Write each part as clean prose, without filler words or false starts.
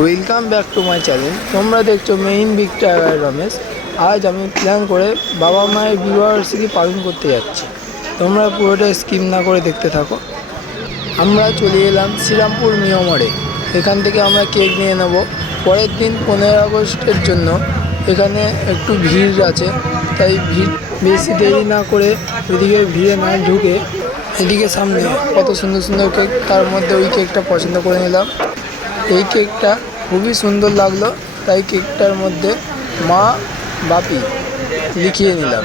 Welcome back to my channel. তোমরা দেখছো main Victor Ramesh. আজ আমি প্ল্যান করে বাবা মায়ের বিবাহবার্ষিকী পালন করতে যাচ্ছি। তোমরা পুরোটা স্কিপ না করে দেখতে থাকো। আমরা চলে এলাম শ্রীরামপুর মিয়ামরে। এখান থেকে আমরা কেক নিয়ে নেব। পরের দিন 15 আগস্টের জন্য এখানে একটু ভিড় আছে, তাই ভিড় বেশি দেরি না করে এদিকে ভিড়ে না ঢুকে এদিকে সামনে কত সুন্দর সুন্দর কেক, তার মধ্যে ওই কেকটা পছন্দ করে নিলাম। এই কেকটা খুবই সুন্দর লাগলো, তাই কেকটার মধ্যে মা বাপি লিখিয়ে নিলাম।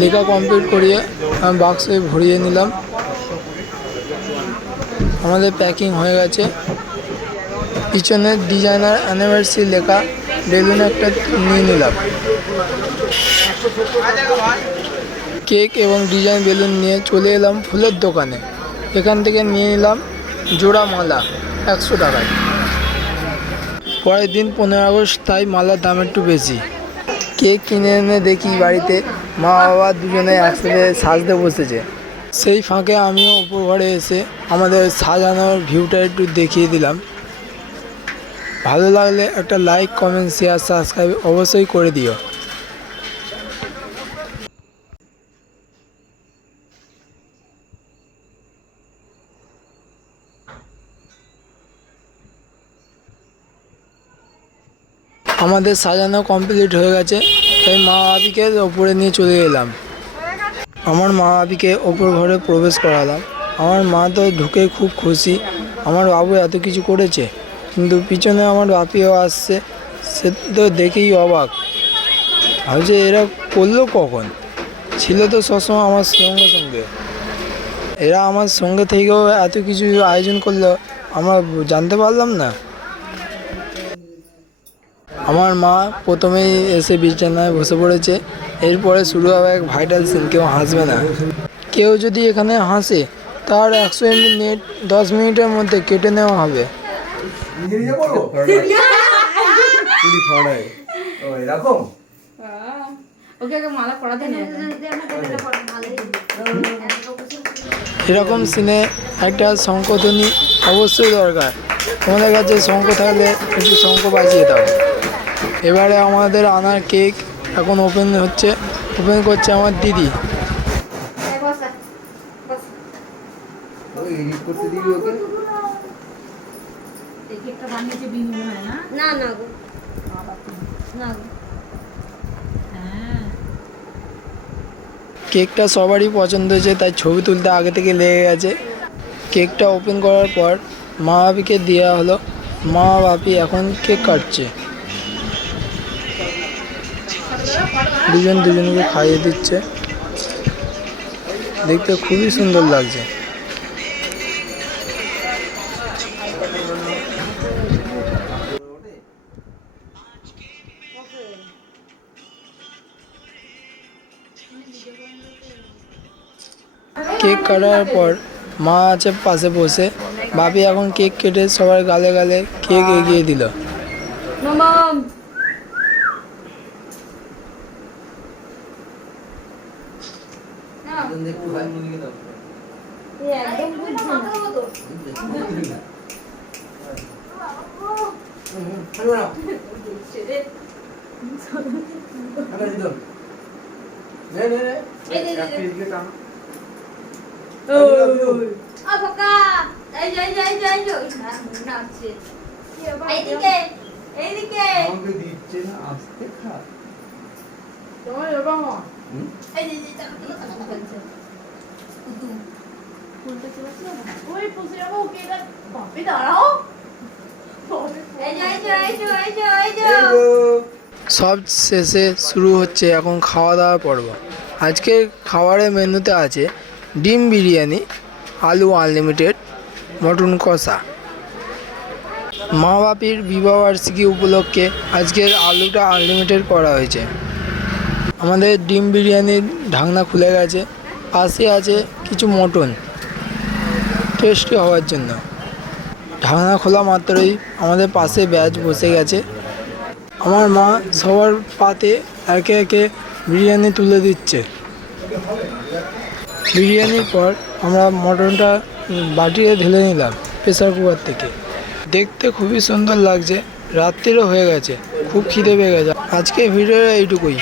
লেখা কমপ্লিট করিয়ে আমি বাক্সে ভরিয়ে নিলাম। আমাদের প্যাকিং হয়ে গেছে। পিছনে ডিজাইনার অ্যানিভার্সারি লেখা বেলুন একটা নিয়ে নিলাম। কেক এবং ডিজাইন বেলুন নিয়ে চলে এলাম ফুলের দোকানে। এখান থেকে নিয়ে নিলাম জোড়া মালা 100 টাকায়। পরের দিন 15 আগস্ট, তাই মালার দাম একটু বেশি। কেক কিনে এনে দেখি বাড়িতে মা বাবা দুজনে একসাথে সাজতে বসেছে। সেই ফাঁকে আমিও উপর ঘরে এসে আমাদের সাজানোর ভিউটা একটু দেখিয়ে দিলাম। ভালো লাগলে একটা লাইক, কমেন্ট, শেয়ার, সাবস্ক্রাইব অবশ্যই করে দিও। আমাদের সাজানো কমপ্লিট হয়ে গেছে, তাই মা বাপিকে ওপরে নিয়ে চলে এলাম। আমার মা বাপিকে ওপর ঘরে প্রবেশ করালাম। আমার মা তো ঢুকে খুব খুশি, আমার বাবু এত কিছু করেছে। কিন্তু পিছনে আমার বাপিও আসছে, সে তো দেখেই অবাক, ভাবছে এরা করলো কখন। ছিল তো সবসময় আমার সঙ্গে সঙ্গে, এরা আমার সঙ্গে থেকেও এত কিছু আয়োজন করলো আমরা জানতে পারলাম না। আমার মা প্রথমেই এসে বিছানায় বসে পড়েছে। এরপরে শুরু হবে এক ভাইটাল সিন, কেউ হাসবে না। কেউ যদি এখানে হাসে তার 100 MB নেট 10 মিনিটের মধ্যে কেটে নেওয়া হবে। এরকম সিনে একটা শঙ্খধ্বনি অবশ্যই দরকার। তোমাদের কাছে শঙ্খ থাকলে একটু শঙ্খ বাজিয়ে দাও। এবারে আমাদের আনার কেক এখন ওপেন হচ্ছে। ওপেন করছে আমার দিদি। কেকটা সবারই পছন্দ হয়েছে, তাই ছবি তুলতে আগে থেকে লেগে গেছে। কেকটা ওপেন করার পর মা বাপিকে দেওয়া হলো। মা বাপি এখন কেক কাটছে। দুজন দুজনকে খাইয়ে দিচ্ছে। দেখতে খুবই সুন্দর লাগছে। কেক কাটার পর মা আছে পাশে বসে। বাপি এখন কেক কেটে সবার গালে গালে কেক এগিয়ে দিল। সব শেষে শুরু হচ্ছে এখন খাওয়া দাওয়ার পর্ব। আজকের খাবারের মেনুতে আছে ডিম বিরিয়ানি, আলু আনলিমিটেড, মটন কষা। মা বাপির বিবাহবার্ষিকী উপলক্ষে আজকের আলুটা আনলিমিটেড করা হয়েছে। আমাদের ডিম বিরিয়ানির ঢাকনা খুলে গেছে। পাশে আছে কিছু মটন টেস্টি হওয়ার জন্য। ঢাকনা খোলা মাত্রই আমাদের পাশে ব্যাচ বসে গেছে। আমার মা সবার পাতে একে একে বিরিয়ানি তুলে দিচ্ছে। বিরিয়ানির পর আমরা মটনটা বাটিতে ঢেলে নিলাম প্রেসার কুকার থেকে। দেখতে খুবই সুন্দর লাগছে। রাত্রিরও হয়ে গেছে, খুব খিদে পেয়ে গেছে। আজকে ভিডিওটা এইটুকুই।